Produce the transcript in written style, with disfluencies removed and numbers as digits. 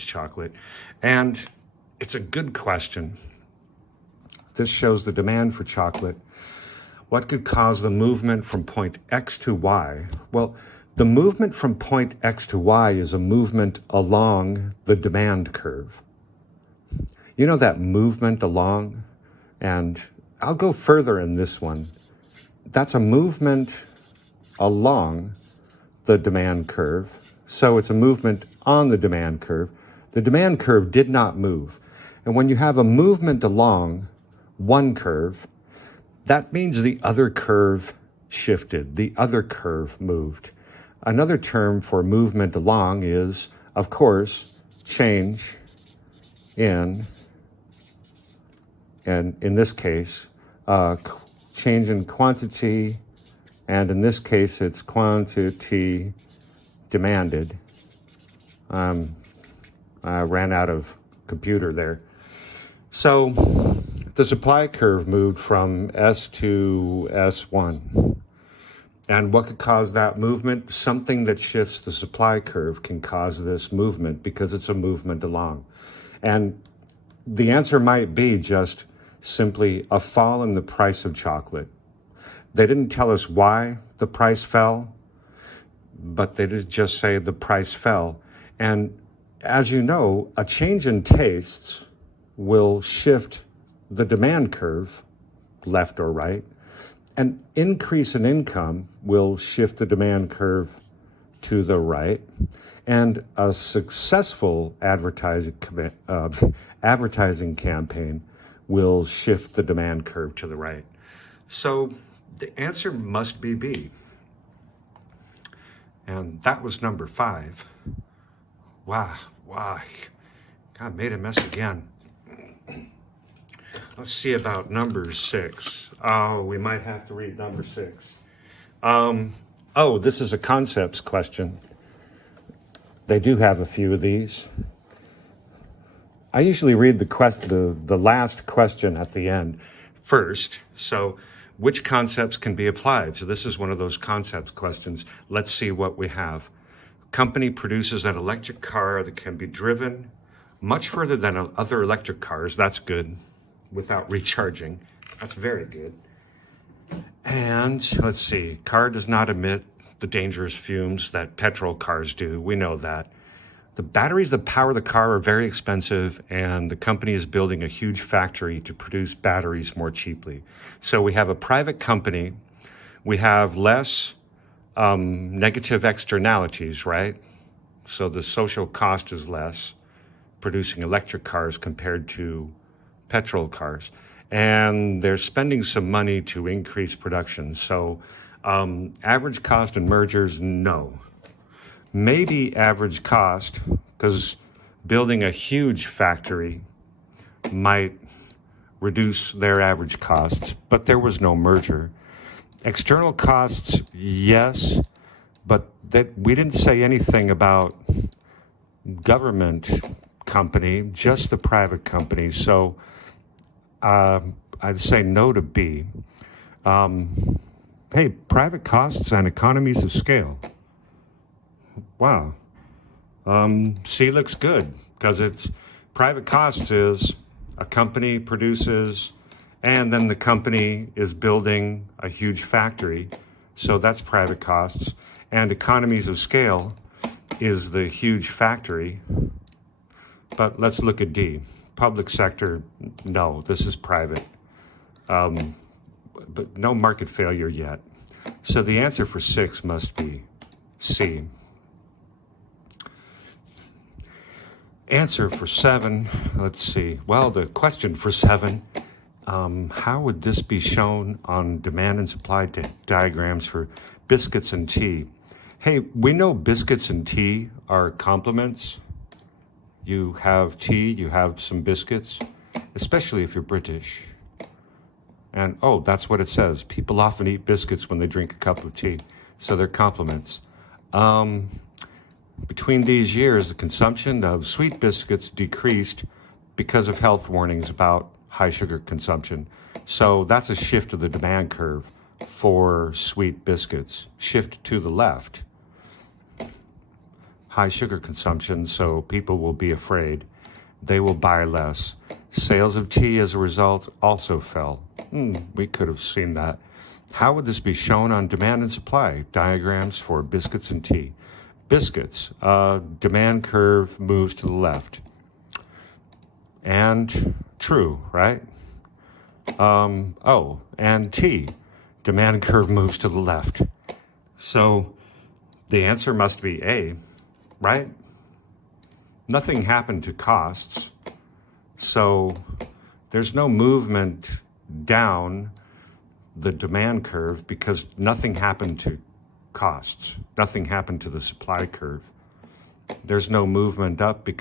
chocolate. And it's a good question. This shows the demand for chocolate. What could cause the movement from point X to Y? Well, the movement from point X to Y is a movement along the demand curve. You know that movement along? And I'll go further in this one. That's a movement along the demand curve. So it's a movement on the demand curve. The demand curve did not move. And when you have a movement along one curve, that means the other curve shifted, the other curve moved. Another term for movement along is, of course, change in, and in this case, change in quantity, and in this case, it's quantity demanded. I ran out of computer there. So the supply curve moved from S to S1. And what could cause that movement? Something that shifts the supply curve can cause this movement because it's a movement along. And the answer might be just simply a fall in the price of chocolate. They didn't tell us why the price fell, but they did just say the price fell. And as you know, a change in tastes will shift the demand curve left or right. An increase in income will shift the demand curve to the right. And a successful advertising campaign will shift the demand curve to the right. So the answer must be B. And that was number 5. Wow. God, made a mess again. Let's see about number 6. Oh, we might have to read number 6. This is a concepts question. They do have a few of these. I usually read the last question at the end first. So which concepts can be applied? So this is one of those concepts questions. Let's see what we have. Company produces an electric car that can be driven much further than other electric cars. That's good. Without recharging. That's very good. And let's see. Car does not emit the dangerous fumes that petrol cars do. We know that. The batteries that power the car are very expensive, and the company is building a huge factory to produce batteries more cheaply. So we have a private company. We have less negative externalities, right? So the social cost is less producing electric cars compared to petrol cars. And they're spending some money to increase production. So average cost in mergers, no. Maybe average cost, because building a huge factory might reduce their average costs, but there was no merger. External costs, yes, but we didn't say anything about government company, just the private company. So I'd say no to B. Hey, private costs and economies of scale. Wow. C looks good because it's private costs is a company produces and then the company is building a huge factory. So that's private costs. And economies of scale is the huge factory. But let's look at D. Public sector, no, this is private. But no market failure yet. So the answer for 6 must be C. Answer for 7, let's see. Well, the question for 7, how would this be shown on demand and supply diagrams for biscuits and tea? Hey, we know biscuits and tea are complements. You have tea, you have some biscuits, especially if you're British. And, oh, that's what it says. People often eat biscuits when they drink a cup of tea. So they're complements. Between these years, the consumption of sweet biscuits decreased because of health warnings about high sugar consumption. So that's a shift of the demand curve for sweet biscuits. Shift to the left. high sugar consumption, so people will be afraid. They will buy less. Sales of tea as a result also fell. We could have seen that. How would this be shown on demand and supply? Diagrams for biscuits and tea. Biscuits, demand curve moves to the left. And true, right? And tea, demand curve moves to the left. So the answer must be A, right? Nothing happened to costs, so there's no movement down the demand curve because nothing happened to costs. Nothing happened to the supply curve. There's no movement up because